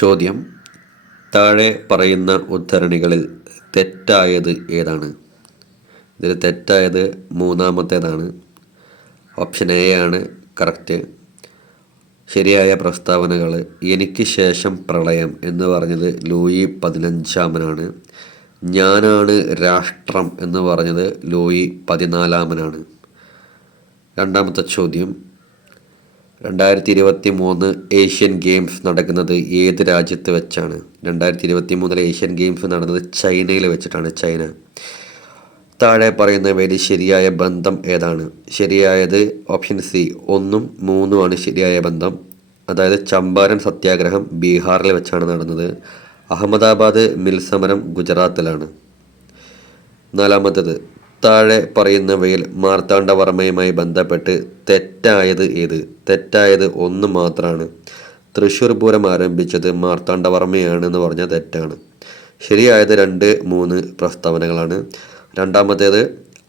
ചോദ്യം: താഴെ പറയുന്ന ഉദ്ധരണികളിൽ തെറ്റായത് ഏതാണ്? ഇതിൽ തെറ്റായത് മൂന്നാമത്തേതാണ്. ഓപ്ഷൻ എ ആണ് കറക്റ്റ്. ശരിയായ പ്രസ്താവനകൾ: എനിക്ക് ശേഷം പ്രളയം എന്ന് പറഞ്ഞത് ലൂയി 15 ഞാനാണ് രാഷ്ട്രം എന്ന് പറഞ്ഞത് ലൂയി 14. രണ്ടാമത്തെ ചോദ്യം: 2023 ഏഷ്യൻ ഗെയിംസ് നടക്കുന്നത് ഏത് രാജ്യത്ത് വെച്ചാണ്? 2023 ഏഷ്യൻ ഗെയിംസ് നടന്നത് ചൈനയിൽ വെച്ചിട്ടാണ്. ചൈന. താഴെ പറയുന്നവയിൽ ശരിയായ ബന്ധം ഏതാണ്? ശരിയായത് ഓപ്ഷൻ സി 1ഉം 3ഉമാണ് ശരിയായ ബന്ധം. അതായത് ചമ്പാരൻ സത്യാഗ്രഹം ബീഹാറിൽ വെച്ചാണ് നടന്നത്. അഹമ്മദാബാദ് മിൽ സമരം ഗുജറാത്തിലാണ്. നാലാമത്തേത്: താഴെ പറയുന്നവയിൽ മാർത്താണ്ഡവർമ്മയുമായി ബന്ധപ്പെട്ട് തെറ്റായത് ഏത്? തെറ്റായത് 1 മാത്രമാണ്. തൃശ്ശൂർ പൂരം ആരംഭിച്ചത് മാർത്താണ്ഡവർമ്മയാണെന്ന് പറഞ്ഞാൽ തെറ്റാണ്. ശരിയായത് 2, 3 പ്രസ്താവനകളാണ്. രണ്ടാമത്തേത്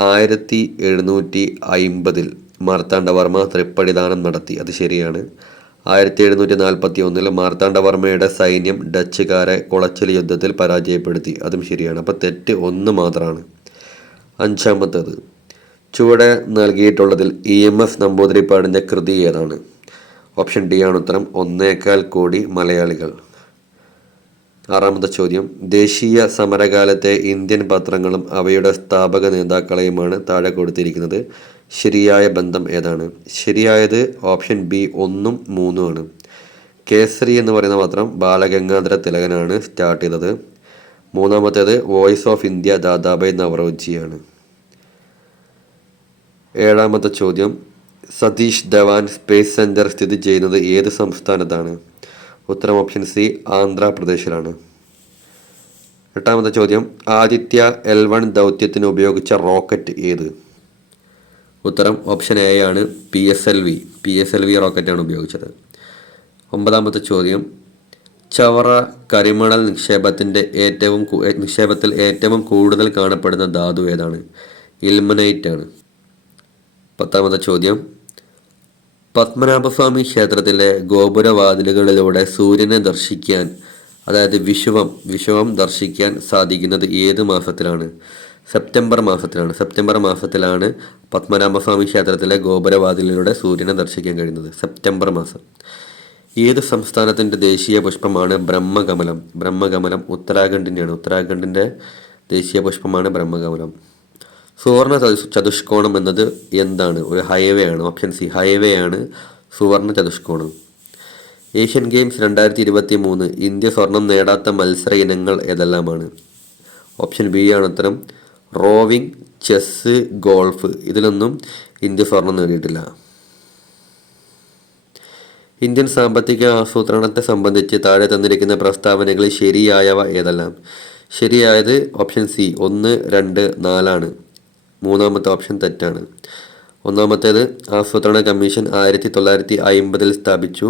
1750 മാർത്താണ്ഡവർമ്മ തൃപ്പടിദാനം നടത്തി. അത് ശരിയാണ്. 1741 മാർത്താണ്ഡവർമ്മയുടെ സൈന്യം ഡച്ചുകാരെ കുളച്ചിൽ യുദ്ധത്തിൽ പരാജയപ്പെടുത്തി. അതും ശരിയാണ്. അപ്പോൾ തെറ്റ് 1 മാത്രമാണ്. അഞ്ചാമത്തേത്: ചുവടെ നൽകിയിട്ടുള്ളതിൽ EMS നമ്പൂതിരിപ്പാടിൻ്റെ കൃതി ഏതാണ്? ഓപ്ഷൻ ഡി ആണ് ഉത്തരം. 1.25 കോടി മലയാളികൾ. ആറാമത്തെ ചോദ്യം: ദേശീയ സമരകാലത്തെ ഇന്ത്യൻ പത്രങ്ങളും അവയുടെ സ്ഥാപക നേതാക്കളെയുമാണ് താഴെ കൊടുത്തിരിക്കുന്നത്. ശരിയായ ബന്ധം ഏതാണ്? ശരിയായത് ഓപ്ഷൻ ബി 1ഉം 3ഉമാണ്. കേസരി എന്ന് പറയുന്ന പത്രം ബാലഗംഗാധര തിലകനാണ് സ്റ്റാർട്ട് ചെയ്തത്. മൂന്നാമത്തേത് വോയിസ് ഓഫ് ഇന്ത്യ ദാദാഭായ് നവറോജിയാണ്. ഏഴാമത്തെ ചോദ്യം: സതീഷ് ധവാൻ സ്പേസ് സെൻറ്റർ സ്ഥിതി ചെയ്യുന്നത് ഏത് സംസ്ഥാനത്താണ്? ഉത്തരം ഓപ്ഷൻ സി ആന്ധ്രാപ്രദേശിലാണ്. എട്ടാമത്തെ ചോദ്യം: ആദിത്യ L1 ദൗത്യത്തിന് ഉപയോഗിച്ച റോക്കറ്റ് ഏത്? ഉത്തരം ഓപ്ഷൻ എ ആണ്. PSLV റോക്കറ്റാണ് ഉപയോഗിച്ചത്. ഒമ്പതാമത്തെ ചോദ്യം: ചവറ കരിമണൽ നിക്ഷേപത്തിൽ ഏറ്റവും കൂടുതൽ കാണപ്പെടുന്ന ധാതു ഏതാണ്? ഇൽമനൈറ്റ് ആണ്. പത്താമത്തെ ചോദ്യം: പത്മനാഭസ്വാമി ക്ഷേത്രത്തിലെ ഗോപുരവാതിലുകളിലൂടെ സൂര്യനെ ദർശിക്കാൻ, അതായത് വിഷുവം ദർശിക്കാൻ സാധിക്കുന്നത് ഏത് മാസത്തിലാണ്? സെപ്റ്റംബർ മാസത്തിലാണ്. സെപ്റ്റംബർ മാസത്തിലാണ് പത്മനാഭസ്വാമി ക്ഷേത്രത്തിലെ ഗോപുരവാതിലിലൂടെ സൂര്യനെ ദർശിക്കാൻ കഴിയുന്നത്. സെപ്റ്റംബർ മാസം. ഏത് സംസ്ഥാനത്തിൻ്റെ ദേശീയ പുഷ്പമാണ് ബ്രഹ്മകമലം? ബ്രഹ്മകമലം ഉത്തരാഖണ്ഡിൻ്റെയാണ്. ഉത്തരാഖണ്ഡിൻ്റെ ദേശീയ പുഷ്പമാണ് ബ്രഹ്മകമലം. സുവർണ ചതുഷ്കോണം എന്നത് എന്താണ്? ഒരു ഹൈവേ ആണ്. ഓപ്ഷൻ സി ഹൈവേ ആണ് സുവർണ ചതുഷ്കോണം. ഏഷ്യൻ ഗെയിംസ് 2023 ഇന്ത്യ സ്വർണം നേടാത്ത മത്സര ഇനങ്ങൾ ഏതെല്ലാമാണ്? ഓപ്ഷൻ ബി ആണ് ഉത്തരം. Rowing, chess, golf. ഇതിലൊന്നും ഇന്ത്യ സ്വർണം നേടിയിട്ടില്ല. ഇന്ത്യൻ സാമ്പത്തിക ആസൂത്രണത്തെ സംബന്ധിച്ച് താഴെ തന്നിരിക്കുന്ന പ്രസ്താവനകളിൽ ശരിയായവ ഏതെല്ലാം? ശരിയായത് ഓപ്ഷൻ സി 1, 2, 4 മൂന്നാമത്തെ ഓപ്ഷൻ തെറ്റാണ്. ഒന്നാമത്തേത് ആസൂത്രണ കമ്മീഷൻ 1950 സ്ഥാപിച്ചു.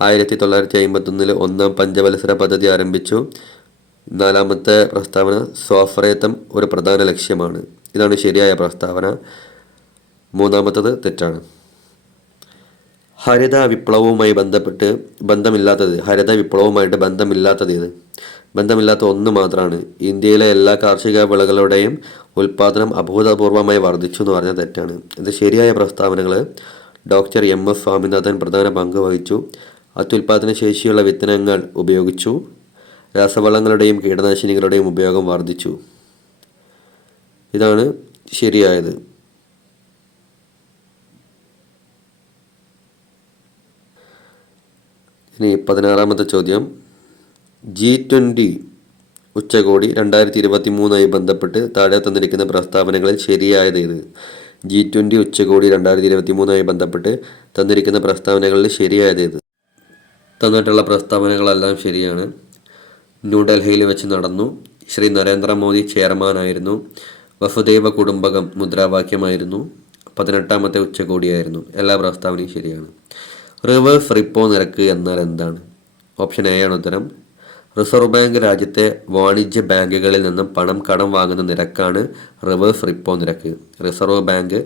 1951 1ാം പഞ്ചവത്സര പദ്ധതി ആരംഭിച്ചു. നാലാമത്തെ പ്രസ്താവന സ്വാശ്രയത്വം ഒരു പ്രധാന ലക്ഷ്യമാണ്. ഇതാണ് ശരിയായ പ്രസ്താവന. മൂന്നാമത്തത് തെറ്റാണ്. ഹരിത വിപ്ലവവുമായി ബന്ധമില്ലാത്തത് ഏത്? ബന്ധമില്ലാത്ത 1 മാത്രമാണ്. ഇന്ത്യയിലെ എല്ലാ കാർഷിക വിളകളുടെയും ഉൽപ്പാദനം അഭൂതപൂർവമായി വർദ്ധിച്ചു എന്ന് പറഞ്ഞാൽ തെറ്റാണ്. ഇത് ശരിയായ പ്രസ്താവനകൾ: ഡോക്ടർ MS സ്വാമിനാഥൻ പ്രധാന പങ്ക് വഹിച്ചു. അത്യുൽപാദന ശേഷിയുള്ള വിത്തനങ്ങൾ ഉപയോഗിച്ചു. രാസവളങ്ങളുടെയും കീടനാശിനികളുടെയും ഉപയോഗം വർദ്ധിച്ചു. ഇതാണ് ശരിയായത്. ഇനി 16ാമത്തെ ചോദ്യം: G20 ഉച്ചകോടി 2023 ബന്ധപ്പെട്ട് താഴെ തന്നിരിക്കുന്ന പ്രസ്താവനകളിൽ ശരിയായത് ഏത്? G20 ഉച്ചകോടി 2023 ബന്ധപ്പെട്ട് തന്നിരിക്കുന്ന പ്രസ്താവനകളിൽ ശരിയായത് ഏത്? തന്നിട്ടുള്ള പ്രസ്താവനകളെല്ലാം ശരിയാണ്. ന്യൂഡൽഹിയിൽ വെച്ച് നടന്നു. ശ്രീ നരേന്ദ്രമോദി ചെയർമാനായിരുന്നു. വസുദൈവ കുടുംബകം മുദ്രാവാക്യമായിരുന്നു. 18ാമത്തെ ഉച്ചകോടിയായിരുന്നു. എല്ലാ പ്രസ്താവനയും ശരിയാണ്. റിവേഴ്സ് റിപ്പോ നിരക്ക് എന്നാൽ എന്താണ്? ഓപ്ഷൻ എ ആണ് ഉത്തരം. റിസർവ് ബാങ്ക് രാജ്യത്തെ വാണിജ്യ ബാങ്കുകളിൽ നിന്നും പണം കടം വാങ്ങുന്ന നിരക്കാണ് റിവേഴ്സ് റിപ്പോ നിരക്ക്. റിസർവ് ബാങ്ക്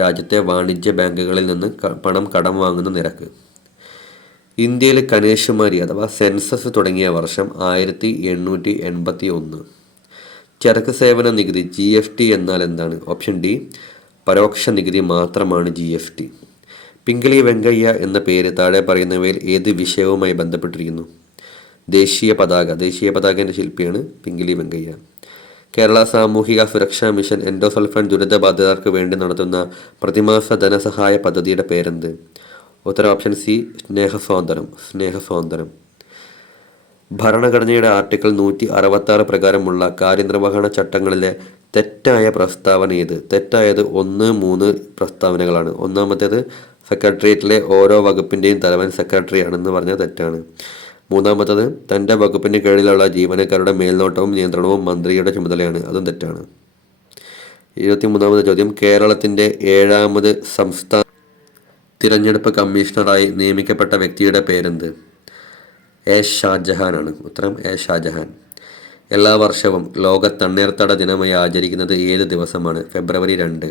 രാജ്യത്തെ വാണിജ്യ ബാങ്കുകളിൽ നിന്ന് പണം കടം വാങ്ങുന്ന നിരക്ക്. ഇന്ത്യയിൽ കന്യാകുമാരി അഥവാ സെൻസസ് തുടങ്ങിയ വർഷം 1881. ചരക്ക് സേവന നികുതി GST എന്നാൽ എന്താണ്? ഓപ്ഷൻ ഡി പരോക്ഷ നികുതി മാത്രമാണ് GST. പിംഗളി വെങ്കയ്യ എന്ന പേര് താഴെ പറയുന്നവയിൽ ഏത് വിഷയവുമായി ബന്ധപ്പെട്ടിരിക്കുന്നു? ദേശീയ പതാകൻ്റെ ശില്പിയാണ് പിംഗളി വെങ്കയ്യ. കേരള സാമൂഹിക സുരക്ഷാ മിഷൻ എൻഡോസൾഫാൻ ദുരിതബാധിതർക്ക് വേണ്ടി നടത്തുന്ന പ്രതിമാസ ധനസഹായ പദ്ധതിയുടെ പേരെന്ത്? ഉത്തരം ഓപ്ഷൻ സി സ്നേഹസ്വാതന്ത്ര്യം. ഭരണഘടനയുടെ ആർട്ടിക്കിൾ 166 പ്രകാരമുള്ള കാര്യനിർവഹണ ചട്ടങ്ങളിലെ തെറ്റായ പ്രസ്താവന ഏത്? തെറ്റായത് 1, 3 പ്രസ്താവനകളാണ്. ഒന്നാമത്തേത് സെക്രട്ടേറിയറ്റിലെ ഓരോ വകുപ്പിൻ്റെയും തലവൻ സെക്രട്ടറി ആണെന്ന് പറഞ്ഞാൽ തെറ്റാണ്. മൂന്നാമത്തത് തൻ്റെ വകുപ്പിന് കീഴിലുള്ള ജീവനക്കാരുടെ മേൽനോട്ടവും നിയന്ത്രണവും മന്ത്രിയുടെ ചുമതലയാണ്, അതും തെറ്റാണ്. 23ാമത്തെ ചോദ്യം, കേരളത്തിൻ്റെ 7ാമത് സംസ്ഥാന തിരഞ്ഞെടുപ്പ് കമ്മീഷണറായി നിയമിക്കപ്പെട്ട വ്യക്തിയുടെ പേരെന്ത്? ഷാജഹാൻ ആണ്. ഉത്തരം ഷാജഹാൻ. എല്ലാ വർഷവും ലോക തണ്ണീർത്തട ദിനമായി ആചരിക്കുന്നത് ഏത് ദിവസമാണ്? ഫെബ്രുവരി 2.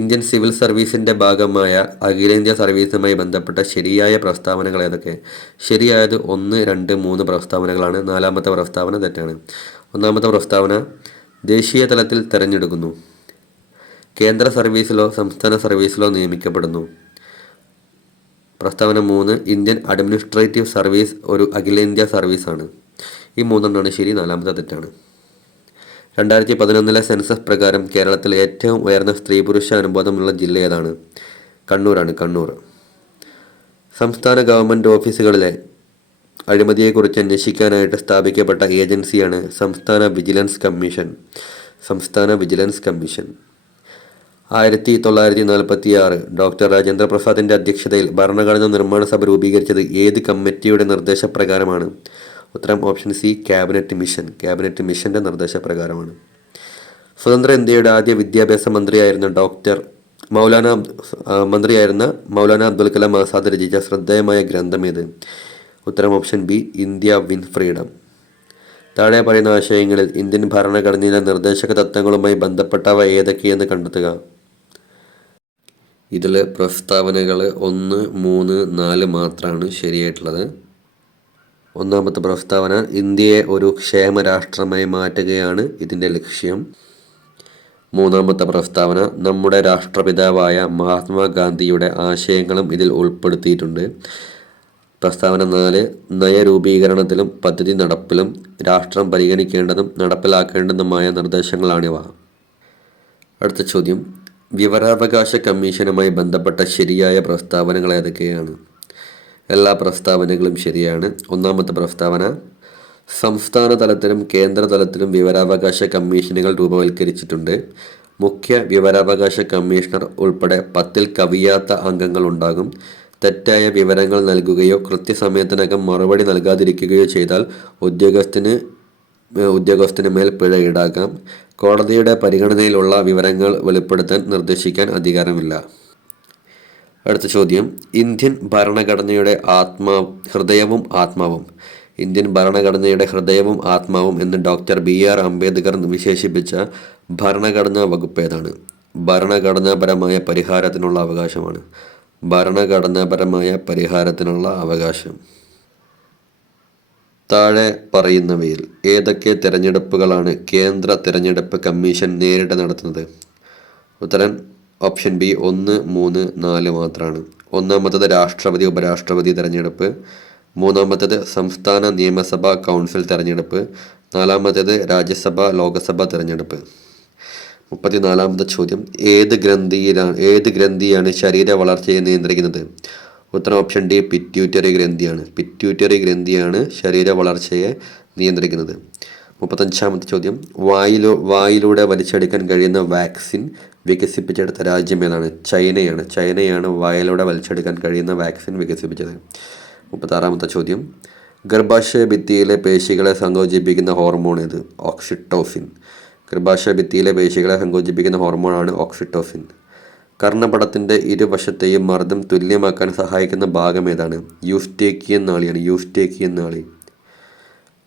ഇന്ത്യൻ സിവിൽ സർവീസിൻ്റെ ഭാഗമായ അഖിലേന്ത്യാ സർവീസുമായി ബന്ധപ്പെട്ട ശരിയായ പ്രസ്താവനകൾ ഏതൊക്കെ? ശരിയായത് 1, 2, 3 പ്രസ്താവനകളാണ്. 4ാമത്തെ പ്രസ്താവന തെറ്റാണ്. ഒന്നാമത്തെ പ്രസ്താവന ദേശീയ തലത്തിൽ തിരഞ്ഞെടുക്കുന്നു. കേന്ദ്ര സർവീസിലോ സംസ്ഥാന സർവീസിലോ നിയമിക്കപ്പെടുന്നു. പ്രസ്താവന 3 ഇന്ത്യൻ അഡ്മിനിസ്ട്രേറ്റീവ് സർവീസ് ഒരു അഖിലേന്ത്യാ സർവീസാണ്. ഈ 3 ശരി, 4ാമത്തെ തെറ്റാണ്. 2011 സെൻസസ് പ്രകാരം കേരളത്തിൽ ഏറ്റവും ഉയർന്ന സ്ത്രീ പുരുഷ അനുപാതമുള്ള ജില്ല ഏതാണ്? കണ്ണൂർ. സംസ്ഥാന ഗവൺമെൻറ് ഓഫീസുകളിലെ അഴിമതിയെക്കുറിച്ച് അന്വേഷിക്കാനായിട്ട് സ്ഥാപിക്കപ്പെട്ട ഏജൻസിയാണ് സംസ്ഥാന വിജിലൻസ് കമ്മീഷൻ. 1946 ഡോക്ടർ രാജേന്ദ്ര പ്രസാദിൻ്റെ അധ്യക്ഷതയിൽ ഭരണഘടനാ നിർമ്മാണ സഭ രൂപീകരിച്ചത് ഏത് കമ്മിറ്റിയുടെ നിർദ്ദേശപ്രകാരമാണ്? ഉത്തരം ഓപ്ഷൻ സി ക്യാബിനറ്റ് മിഷൻ്റെ നിർദ്ദേശപ്രകാരമാണ്. സ്വതന്ത്ര ഇന്ത്യയുടെ ആദ്യ വിദ്യാഭ്യാസ മന്ത്രിയായിരുന്ന മൗലാന അബ്ദുൽ കലാം ആസാദ് രചിച്ച ശ്രദ്ധേയമായ ഗ്രന്ഥം ഏത്? ഉത്തരം option B India win freedom. താഴെ പറയുന്ന ആശയങ്ങളിൽ ഇന്ത്യൻ ഭരണഘടനയിലെ നിർദ്ദേശക തത്വങ്ങളുമായി ബന്ധപ്പെട്ടവ ഏതൊക്കെയെന്ന് കണ്ടെത്തുക. ഇതിൽ പ്രസ്താവനകൾ 1, 3, 4 മാത്രമാണ് ശരിയായിട്ടുള്ളത്. ഒന്നാമത്തെ പ്രസ്താവന ഇന്ത്യയെ ഒരു ക്ഷേമരാഷ്ട്രമായി മാറ്റുകയാണ് ഇതിൻ്റെ ലക്ഷ്യം. മൂന്നാമത്തെ പ്രസ്താവന നമ്മുടെ രാഷ്ട്രപിതാവായ മഹാത്മാഗാന്ധിയുടെ ആശയങ്ങളും ഇതിൽ ഉൾപ്പെടുത്തിയിട്ടുണ്ട്. പ്രസ്താവന 4 നയരൂപീകരണത്തിലും പദ്ധതി നടപ്പിലും രാഷ്ട്രം പരിഗണിക്കേണ്ടതും നടപ്പിലാക്കേണ്ടതുമായ നിർദ്ദേശങ്ങളാണിവ. അടുത്ത ചോദ്യം, വിവരാവകാശ കമ്മീഷനുമായി ബന്ധപ്പെട്ട ശരിയായ പ്രസ്താവനകൾ ഏതൊക്കെയാണ്? എല്ലാ പ്രസ്താവനകളും ശരിയാണ്. ഒന്നാമത്തെ പ്രസ്താവന സംസ്ഥാന തലത്തിലും കേന്ദ്ര തലത്തിലും വിവരാവകാശ കമ്മീഷനുകൾ രൂപവൽക്കരിച്ചിട്ടുണ്ട്. മുഖ്യ വിവരാവകാശ കമ്മീഷണർ ഉൾപ്പെടെ 10ൽ കവിയാത്ത അംഗങ്ങളുണ്ടാകും. തെറ്റായ വിവരങ്ങൾ നൽകുകയോ കൃത്യസമയത്തിനകം മറുപടി നൽകാതിരിക്കുകയോ ചെയ്താൽ ഉദ്യോഗസ്ഥന് മേൽ പിഴ ഈടാക്കാം. കോടതിയുടെ പരിഗണനയിലുള്ള വിവരങ്ങൾ വെളിപ്പെടുത്താൻ നിർദ്ദേശിക്കാൻ അധികാരമില്ല. അടുത്ത ചോദ്യം, ഇന്ത്യൻ ഭരണഘടനയുടെ ഹൃദയവും ആത്മാവും. ഇന്ത്യൻ ഭരണഘടനയുടെ ഹൃദയവും ആത്മാവും എന്ന് ഡോക്ടർ BR അംബേദ്കർ വിശേഷിപ്പിച്ച ഭരണഘടനാ വകുപ്പ് ഏതാണ്? ഭരണഘടനാപരമായ പരിഹാരത്തിനുള്ള അവകാശമാണ്. അവകാശം. താഴെ പറയുന്നവയിൽ ഏതൊക്കെ തിരഞ്ഞെടുപ്പുകളാണ് കേന്ദ്ര തിരഞ്ഞെടുപ്പ് കമ്മീഷൻ നേരിട്ട് നടത്തുന്നത്? ഉത്തരം ഓപ്ഷൻ ബി 1, 3, 4 മാത്രമാണ്. ഒന്നാമത്തത് രാഷ്ട്രപതി ഉപരാഷ്ട്രപതി തിരഞ്ഞെടുപ്പ്. മൂന്നാമത്തേത് സംസ്ഥാന നിയമസഭ കൗൺസിൽ തിരഞ്ഞെടുപ്പ്. 4ാമത്തേത് രാജ്യസഭ ലോകസഭ തിരഞ്ഞെടുപ്പ്. 34ാമത്തെ ചോദ്യം, ഏത് ഗ്രന്ഥിയാണ് ശരീര വളർച്ചയെ നിയന്ത്രിക്കുന്നത്? ഉത്തരം ഓപ്ഷൻ ഡി പിറ്റ്യൂട്ടറി ഗ്രന്ഥിയാണ് ശരീര വളർച്ചയെ നിയന്ത്രിക്കുന്നത്. 35ാമത്തെ ചോദ്യം, വായിലൂടെ വലിച്ചെടുക്കാൻ കഴിയുന്ന വാക്സിൻ വികസിപ്പിച്ചെടുത്ത രാജ്യം ഏതാണ്? ചൈനയാണ് വായിലൂടെ വലിച്ചെടുക്കാൻ കഴിയുന്ന വാക്സിൻ വികസിപ്പിച്ചത്. 36ാമത്തെ ചോദ്യം, ഗർഭാശയ ഭിത്തിയിലെ പേശികളെ സങ്കോചിപ്പിക്കുന്ന ഹോർമോൺ ഏത്? ഓക്സിറ്റോസിൻ. ഗർഭാശയ ഭിത്തിയിലെ പേശികളെ സങ്കോചിപ്പിക്കുന്ന ഹോർമോണാണ് ഓക്സിറ്റോസിൻ. കർണപടത്തിൻ്റെ ഇരുവശത്തെയും മർദ്ദം തുല്യമാക്കാൻ സഹായിക്കുന്ന ഭാഗം ഏതാണ്? യൂസ്റ്റേക്കിയൻ നാളി.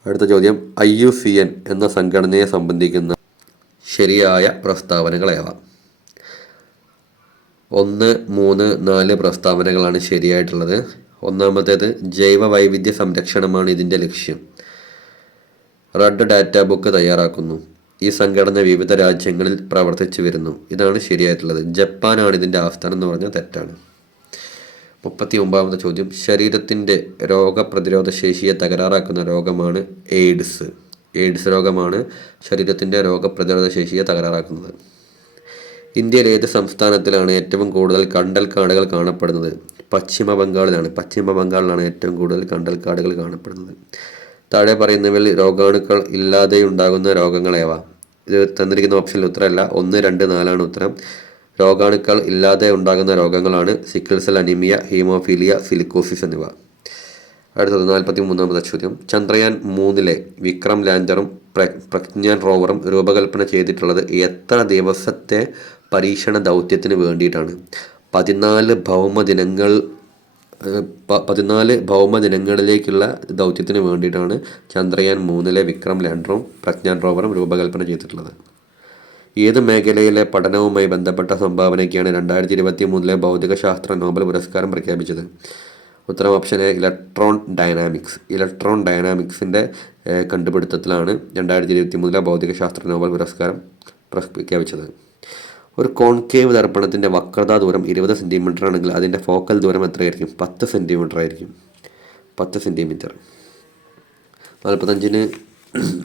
അടുത്ത ചോദ്യം, IUCN എന്ന സംഘടനയെ സംബന്ധിക്കുന്ന ശരിയായ പ്രസ്താവനകളേവ? 1, 3, 4 പ്രസ്താവനകളാണ് ശരിയായിട്ടുള്ളത്. ഒന്നാമത്തേത് ജൈവ വൈവിധ്യ സംരക്ഷണമാണ് ഇതിൻ്റെ ലക്ഷ്യം. റെഡ് ഡാറ്റ ബുക്ക് തയ്യാറാക്കുന്നു. ഈ സംഘടന വിവിധ രാജ്യങ്ങളിൽ പ്രവർത്തിച്ചു വരുന്നു. ഇതാണ് ശരിയായിട്ടുള്ളത്. ജപ്പാനാണ് ഇതിൻ്റെ ആസ്ഥാനം എന്ന് പറഞ്ഞാൽ തെറ്റാണ്. 39ാമത്തെ ചോദ്യം, ശരീരത്തിൻ്റെ രോഗപ്രതിരോധ ശേഷിയെ തകരാറാക്കുന്ന രോഗമാണ് എയ്ഡ്സ്. എയ്ഡ്സ് രോഗമാണ് ശരീരത്തിൻ്റെ രോഗപ്രതിരോധ ശേഷിയെ തകരാറാക്കുന്നത്. ഇന്ത്യയിൽ ഏത് സംസ്ഥാനത്തിലാണ് ഏറ്റവും കൂടുതൽ കണ്ടൽക്കാടുകൾ കാണപ്പെടുന്നത്? പശ്ചിമ ബംഗാളിലാണ് ഏറ്റവും കൂടുതൽ കണ്ടൽക്കാടുകൾ കാണപ്പെടുന്നത്. താഴെ പറയുന്നവയിൽ രോഗാണുക്കൾ ഇല്ലാതെ ഉണ്ടാകുന്ന രോഗങ്ങളേവ? ഇത് തന്നിരിക്കുന്ന ഓപ്ഷനിൽ ഉത്തരമല്ല. 1, 2, 4 ഉത്തരം. രോഗാണുക്കൾ ഇല്ലാതെ ഉണ്ടാകുന്ന രോഗങ്ങളാണ് sickle cell anaemia, haemophilia, silicosis എന്നിവ. അടുത്തത് 43ാമത്തെ ചോദ്യം, ചന്ദ്രയാൻ 3 വിക്രം ലാൻഡറും പ്രജ്ഞാൻ റോവറും രൂപകൽപ്പന ചെയ്തിട്ടുള്ളത് എത്ര ദിവസത്തെ പരീക്ഷണ ദൗത്യത്തിന് വേണ്ടിയിട്ടാണ്? 14 ഭൗമദിനങ്ങളിലേക്കുള്ള ദൗത്യത്തിന് വേണ്ടിയിട്ടാണ് ചന്ദ്രയാൻ 3 വിക്രം ലാൻഡറും പ്രജ്ഞാൻ റോവറും രൂപകൽപ്പന ചെയ്തിട്ടുള്ളത്. ഏത് മേഖലയിലെ പഠനവുമായി ബന്ധപ്പെട്ട സംഭാവനയ്ക്കാണ് 2023 ഭൗതികശാസ്ത്ര നോബൽ പുരസ്കാരം പ്രഖ്യാപിച്ചത്? ഉത്തരം ഓപ്ഷൻ എ, ഇലക്ട്രോൺ ഡയനാമിക്സിൻ്റെ കണ്ടുപിടുത്തത്തിലാണ് 2023 ഭൗതികശാസ്ത്ര നോബൽ പുരസ്കാരം പ്രഖ്യാപിച്ചത്. ഒരു കോൺകേവ് ദർപ്പണത്തിൻ്റെ വക്രതാ ദൂരം 20 സെൻറ്റിമീറ്റർ ആണെങ്കിൽ അതിൻ്റെ ഫോക്കൽ ദൂരം എത്രയായിരിക്കും? 10 സെൻറ്റിമീറ്റർ ആയിരിക്കും. 10 സെൻറ്റിമീറ്റർ. 45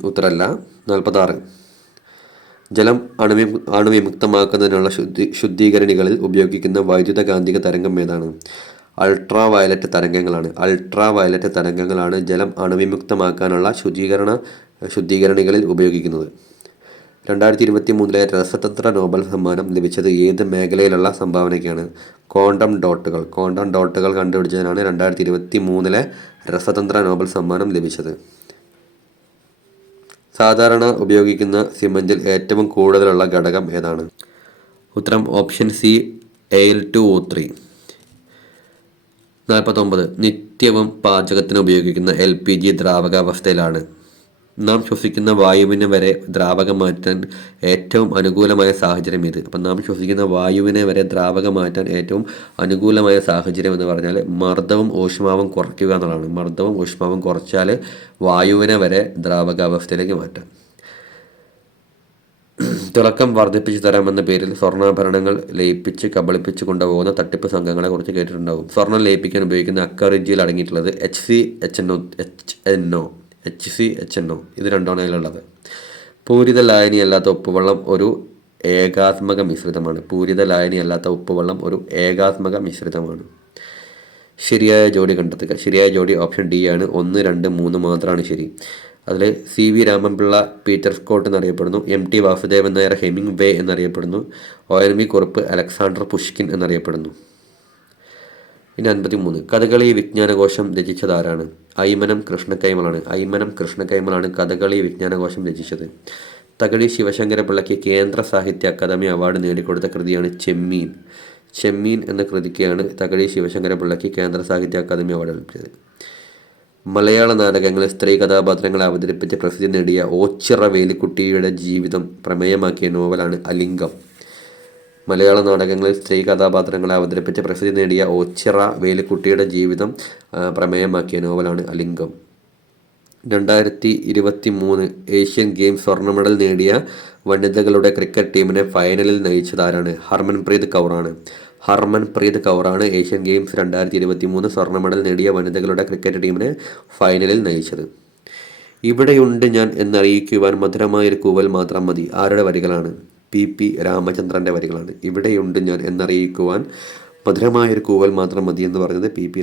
ഉത്തരമല്ല. 46, ജലം അണുവിമുക്തമാക്കുന്നതിനുള്ള ശുദ്ധീകരണികളിൽ ഉപയോഗിക്കുന്ന വൈദ്യുതകാന്തിക തരംഗം ഏതാണ്? അൾട്രാ വയലറ്റ് തരംഗങ്ങളാണ് ജലം അണുവിമുക്തമാക്കാനുള്ള ശുദ്ധീകരണികളിൽ ഉപയോഗിക്കുന്നത്. 2023 രസതന്ത്ര നോബൽ സമ്മാനം ലഭിച്ചത് ഏത് മേഖലയിലുള്ള സംഭാവനയ്ക്കാണ്? ക്വാണ്ടം ഡോട്ടുകൾ കണ്ടുപിടിച്ചതിനാണ് 2023 രസതന്ത്ര നോബൽ സമ്മാനം ലഭിച്ചത്. സാധാരണ ഉപയോഗിക്കുന്ന സിമന്റിൽ ഏറ്റവും കൂടുതലുള്ള ഘടകം ഏതാണ്? ഉത്തരം ഓപ്ഷൻ സി, Al2O3. 49, നിത്യവും പാചകത്തിന് ഉപയോഗിക്കുന്ന LPG ദ്രാവകാവസ്ഥയിലാണ്. നാം ശ്വസിക്കുന്ന വായുവിനെ വരെ ദ്രാവകം മാറ്റാൻ ഏറ്റവും അനുകൂലമായ സാഹചര്യം ഇത്. അപ്പം നാം ശ്വസിക്കുന്ന വായുവിനെ വരെ ദ്രാവകം മാറ്റാൻ ഏറ്റവും അനുകൂലമായ സാഹചര്യം എന്ന് പറഞ്ഞാൽ മർദ്ദവും ഊഷ്മാവും കുറയ്ക്കുക എന്നുള്ളതാണ്. മർദ്ദവും ഊഷ്മാവും കുറച്ചാൽ വായുവിനെ വരെ ദ്രാവകാവസ്ഥയിലേക്ക് മാറ്റാം. തിളക്കം വർദ്ധിപ്പിച്ചു തരാമെന്ന പേരിൽ സ്വർണ്ണാഭരണങ്ങൾ ലയിപ്പിച്ച് കബളിപ്പിച്ച് കൊണ്ടുപോകുന്ന തട്ടിപ്പ് സംഘങ്ങളെ കുറിച്ച് കേട്ടിട്ടുണ്ടാകും. സ്വർണ്ണം ലയിപ്പിക്കാൻ ഉപയോഗിക്കുന്ന അക്കറിജിയിൽ അടങ്ങിയിട്ടുള്ളത് HCHNO. ഇത് രണ്ടാണ് അതിലുള്ളത്. പൂരിത ലായനിയല്ലാത്ത ഉപ്പുവെള്ളം ഒരു ഏകാത്മക മിശ്രിതമാണ്. ശരിയായ ജോഡി കണ്ടെത്തുക. ശരിയായ ജോഡി ഓപ്ഷൻ ഡി ആണ്. 1, 2, 3 മാത്രമാണ് ശരി. അതിൽ CV രാമൻപിള്ള പീറ്റർ സ്കോട്ട് എന്നറിയപ്പെടുന്നു. MT വാസുദേവൻ നായർ ഹെമിംഗ് വേ എന്നറിയപ്പെടുന്നു. ONV കുറുപ്പ് അലക്സാണ്ടർ പുഷ്കിൻ എന്നറിയപ്പെടുന്നു. ഇനി 53, കഥകളി വിജ്ഞാനകോശം രചിച്ചതാരാണ്? അയ്മനം കൃഷ്ണകൈമളാണ് കഥകളി വിജ്ഞാനകോശം രചിച്ചത്. തകഴി ശിവശങ്കരപിള്ളയ്ക്ക് കേന്ദ്ര സാഹിത്യ അക്കാദമി അവാർഡ് നേടിക്കൊടുത്ത കൃതിയാണ് ചെമ്മീൻ എന്ന കൃതിക്കാണ് തകഴി ശിവശങ്കരപിള്ളയ്ക്ക് കേന്ദ്ര സാഹിത്യ അക്കാദമി അവാർഡ് ലഭിച്ചത്. മലയാള നാടകങ്ങളിൽ സ്ത്രീ കഥാപാത്രങ്ങളെ അവതരിപ്പിച്ച് പ്രസിദ്ധി നേടിയ ഓച്ചിറ വേലിക്കുട്ടിയുടെ ജീവിതം പ്രമേയമാക്കിയ നോവലാണ് അലിംഗം. മലയാള നാടകങ്ങളിൽ സ്ത്രീ കഥാപാത്രങ്ങളെ അവതരിപ്പിച്ച് പ്രസിദ്ധി നേടിയ ഓച്ചിറ വേലിക്കുട്ടിയുടെ ജീവിതം പ്രമേയമാക്കിയ നോവലാണ് അലിംഗം. 2023 ഏഷ്യൻ ഗെയിംസ് സ്വർണ്ണ മെഡൽ നേടിയ വനിതകളുടെ ക്രിക്കറ്റ് ടീമിനെ ഫൈനലിൽ നയിച്ചതാരാണ്? ഹർമൻപ്രീത് കൗറാണ് ഏഷ്യൻ ഗെയിംസ് 2023 സ്വർണ്ണ മെഡൽ നേടിയ വനിതകളുടെ ക്രിക്കറ്റ് ടീമിനെ ഫൈനലിൽ നയിച്ചത്. ഇവിടെയുണ്ട് ഞാൻ എന്നറിയിക്കുവാൻ മധുരമായൊരു കൂവൽ മാത്രം മതി. ആരുടെ വരികളാണ്? PP രാമചന്ദ്രൻ്റെ വരികളാണ്. ഇവിടെയുണ്ട് ഞാൻ എന്നറിയിക്കുവാൻ മധുരമായൊരു കൂവൽ മാത്രം മതി എന്ന് പറഞ്ഞത് PP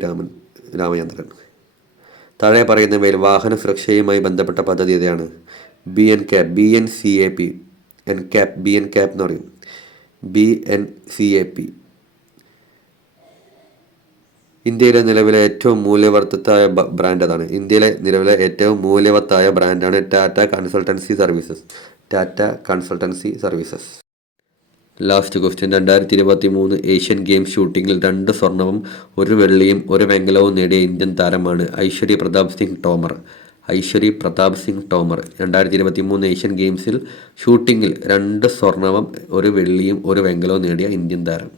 രാമചന്ദ്രൻ. താഴെ പറയുന്നവയിൽ വാഹന സുരക്ഷയുമായി ബന്ധപ്പെട്ട പദ്ധതി ഏതാണ്? BNCAP എന്ന് പറയും. BNCAP. ഇന്ത്യയിലെ നിലവിലെ ഏറ്റവും മൂല്യവർത്തായ ബ്രാൻഡ് അതാണ്. ഇന്ത്യയിലെ നിലവിലെ ഏറ്റവും മൂല്യവത്തായ ബ്രാൻഡാണ് Tata Consultancy Services. Last question, 2023 Asian Games ഷൂട്ടിങ്ങിൽ 2 സ്വർണവും 1 വെള്ളിയും 1 വെങ്കലവും നേടിയ ഇന്ത്യൻ താരമാണ് ഐശ്വരി പ്രതാപ് സിംഗ് ടോമർ. 2023 ഏഷ്യൻ ഗെയിംസിൽ ഷൂട്ടിങ്ങിൽ 2 സ്വർണവും 1 വെള്ളിയും 1 വെങ്കലവും നേടിയ ഇന്ത്യൻ താരം.